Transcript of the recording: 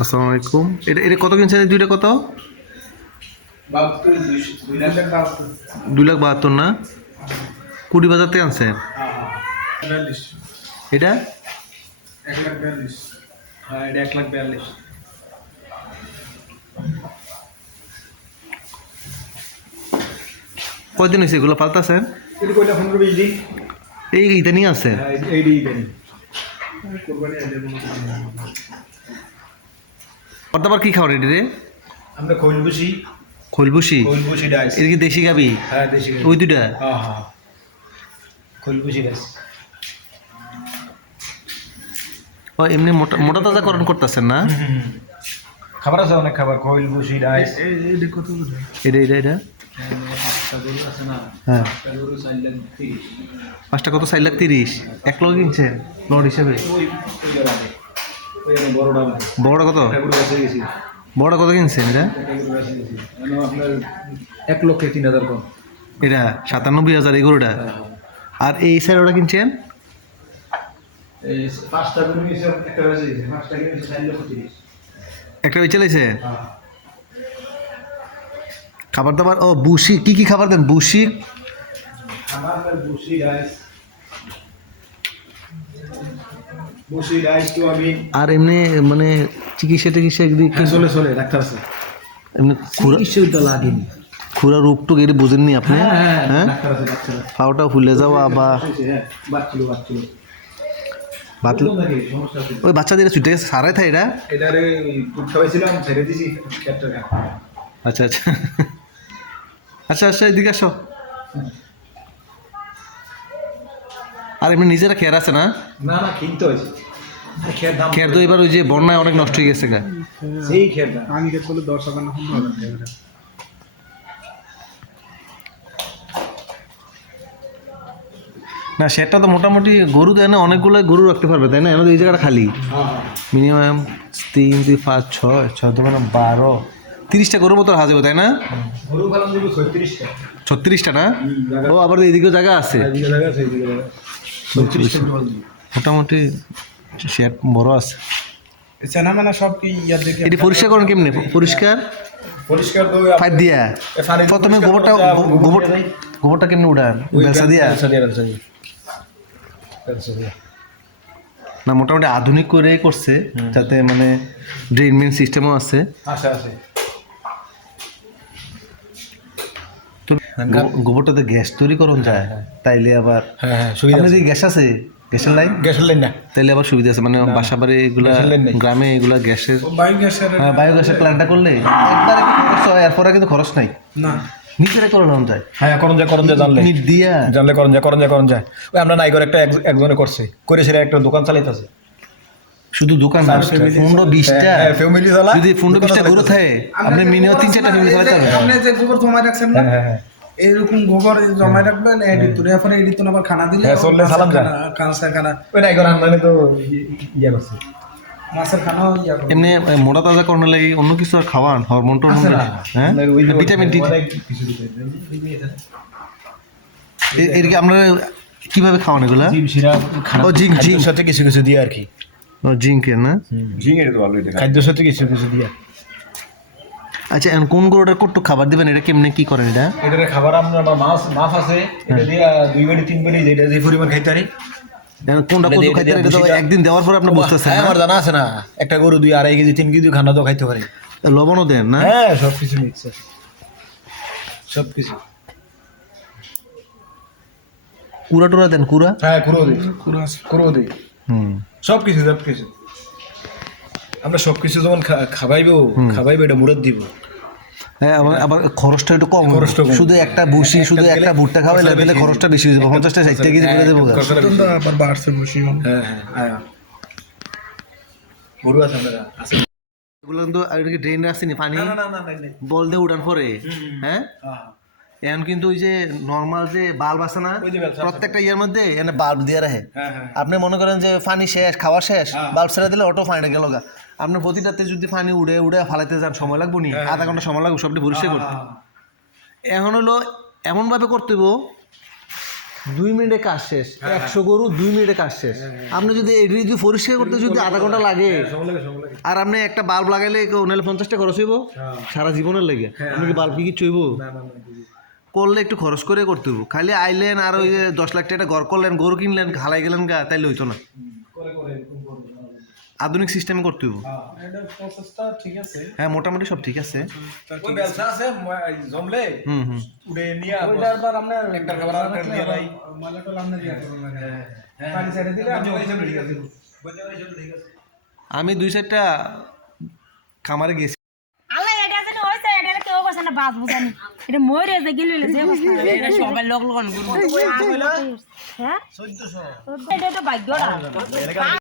আসসালামু আলাইকুম এটা এটা কত কিনছেন দুইটা কত দুই লাখ বাহাত্তর না কুড়ি বাজার থেকে আনছেন এটা কয়দিন হয়েছে এগুলো পাল্টাছেন এই ইটা নিয়ে আছে অর্ধাবার কি খাওয়ার এটি রে আমরা খৈল বসি খোলবুসি খৈল ডাইস এটা কি দেশি গাবি হ্যাঁ। ওই দুইটা হ্যাঁ হ্যাঁ খৈল ডাইস ও এমনি মোটা মোটা তাজাকরণ করতেছেন না খাবার আছে অনেক খাবার খৈল বসি ডাইস এটা এটা এটা হ্যাঁ। পাঁচটা কত? চার লাখ তিরিশ। এক লগ কিনছেন লট হিসাবে। বড়টা কত? বড়টা কত কিনছেন এটা? এক লক্ষে তিন হাজার কম। এটা সাতানব্বই হাজার এগুলোটা আর এই স্যার ওটা কিনছেন? একটা বেচে লাইছে? খাবার দাবার? ও বুসি কি কি খাবার দেন? বুসি আর এমনি মানে চিকিৎসা টিকিৎসা একদিন চলে চলে ডাক্তার আছে। এমনি চিকিৎসা লাগেনি। খুরা রোগটুক এটা বুঝেননি আপনি? হ্যাঁ, হ্যাঁ? পাওটা ফুলে যাওয়া বা ওই বাচ্চাদের ছুটে সারাই থাকে এটা আচ্ছা আচ্ছা। আচ্ছা আচ্ছা এদিকে আসো। আর এমনি নিজেরা খেয়ার আছে না? না না কিনতে হয়েছে। খেয়ার তো এবার ওই যে বন্যায় অনেক নষ্ট হয়ে গেছে গা। সেই খেয়ার আমি কে করলে দশ হাজার না না সেটা তো মোটামুটি গরু দেয় না অনেকগুলো গরু রাখতে পারবে তাই না? এখন তো এই জায়গাটা খালি। মিনিমাম তিন দুই পাঁচ ছয় ছয় দোকানে বারো তিরিশটা গরুর মতো হাজাবে তাই না? ছত্রিশটা। না? ও আবার এইদিকেও জায়গা আছে? ছত্রিশটা মোটামুটি শেয়ার বড় আছে। চেনা সব কি এটি পরিষ্কার করেন কেমনি? পরিষ্কার? পরিষ্কার দিয়া? প্রথমে গোবরটা গোবর গোবরটা কেমনি উঠান বেলসা দিয়া? না মোটামুটি আধুনিক করেই করছে যাতে মানে ড্রেনমেন্ট সিস্টেমও আছে। আছে আছে তো গো- গোবরটাতে গ্যাস তৈরি করুন যায় তাইলে আবার হ্যাঁ হ্যাঁ সুবিধা গ্যাস আছে গ্যাসের লাইন? গ্যাসের লাইন না। তাইলে আবার সুবিধা আছে মানে বাসা বাড়ি এগুলা। গ্রামে এগুলা গ্যাসের বায়োগ্যাসের হ্যাঁ বায়োগ্যাসের প্ল্যান্টটা করলে একবারে কিন্তু খরচ হয় এরপরে কিন্তু খরচ নাই। না। নিজেরা করে যায়। হ্যাঁ করন যায় করন যায় জানলে। দিয়া জানলে করন যায় করন যায় করন যায়। ওই আমরা নাই করে একটা এক- একজনে করছে। করে সেটা একটা দোকান চালাইতেছে। শুধু দোকান না, পনেরো বিশটা। হ্যাঁ ফ্যামিলি চালা যদি পনেরো বিশটা গরু থাকে আপনি মিনিমাম তিন চারটা ফ্যামিলি চালাতে পারবেন। আপনি যে গোবর জমায় রাখছেন না হ্যাঁ হ্যাঁ হ্যাঁ। এরকম গোবর জমায় রাখবেন এডিট করে এরপরে করে আবার খানা দিলে হ্যাঁ, চললে সালাম। কাঁচা খানা। ওই আনলে তো ইয়ে করছে। মাছের খানাও ইয়া এমনি মোটা তাজা লাগি অন্য কিছু আর খাওয়ান হরমোন টরমোন আছে না? হ্যাঁ? ভিটামিন ডি অনেক কিছু দিতে এর কি আমরা কীভাবে খাওয়ান এগুলা? জিম সিরাপ ও সাথে কিছু কিছু দিয়ে আর কি। জিঙ্কের না? খাদ্যের সাথে কিছু কিছু দিয়ে। আচ্ছা এখন কোন গরুটার কত খাবার দিবেন? এটা কেমনে কি করেন এটা? এটারে খাবার আমরা মাছ মাছ আছে এটা দিয়ে দুই বাড়ি তিন বাড়ি যেটা যে পরিমাণ খাইতে পারি। কোনটা কত খাইতে এটা এটা তো একদিন দেওয়ার পর আপনি বুঝতেছেন হ্যাঁ না। আমার জানা আছে না। একটা গরু দুই আড়াই কেজি তিন কেজি খানা তো খাইতে পারি। লবণও দেন না? হ্যাঁ সব কিছু মিক্স আছে। সব কিছু কুড়া টুরা দেন কুড়া? হ্যাঁ কুড়ো দিই। কুড়ো দিই। হুম। সব কিছু সব কিছু আমরা সব কিছু যখন খাবাইবো খাবাইবো এটা মুরত দিব। হ্যাঁ আবার খরচটা একটু কম। খরচটা শুধু একটা বুসি শুধু একটা ভুট্টা খাওয়াইলে তাহলে খরচটা বেশি হয়ে যাবে। পঞ্চাশটা ষাটটা কেজি করে দেবো। আবার বাড়ছে বসি হ্যাঁ হ্যাঁ আয়া। গরু আছে আমরা আছে। এগুলো কিন্তু আর কি ড্রেনে আসেনি পানি? না না না না না বল দিয়ে উঠান পরে। হ্যাঁ। এখন কিন্তু ওই যে নর্মাল যে বাল্ব আছে না। প্রত্যেকটা ইয়ের মধ্যে এখানে বাল্ব দিয়ে রাখে। হ্যাঁ হ্যাঁ। আপনি মনে করেন যে পানি শেষ খাওয়া শেষ বাল্ব ছেড়ে দিলে অটো পানিটা গেল গা। আপনি প্রতিটাতে যদি পানি উড়ে উড়ে ফালাইতে যান সময় লাগবে নি? আধা ঘণ্টা সময় লাগবে সবটি পরিষ্কার করতে। এখন হলো এমনভাবে করতে হইব দুই মিনিটে কাজ শেষ একশো গরু দুই মিনিটে কাজ শেষ। আপনি যদি এটি যদি পরিষ্কার করতে যদি আধা ঘণ্টা লাগে আর আপনি একটা বাল্ব লাগাইলে ওনালে পঞ্চাশটা খরচ হইব সারা জীবনের লেগে। আপনি কি বাল্ব কি চইব। করলে একটু খরচ করে করতে খালি আইলেন আর ওই দশ লাখ টাকা ঘর করলেন গরু কিনলেন খালাই গেলেন গা তাইলে হইতো না। আধুনিক সিস্টেমে করতে আছে হ্যাঁ মোটামুটি সব ঠিক আছে। ওই ব্যবসা আছে জমলে হুম হুম। উড়ে নিয়ে ওইটা আবার আমরা একটা খাবার আর একটা দিয়ে মালাটা লামনে দিয়া হ্যাঁ, পানি ছেড়ে দিলে আমি ঠিক আছে। ঠিক আছে। আমি দুই চারটা খামারে গেছি আল্লাহ এটা আছে না হইছে এটা কেউ জানি না বাস বুঝানি এটা মরে যে গিলি যে সবাই লোক লোক হ্যাঁ? 1400 এটা তো ভাগ্যটা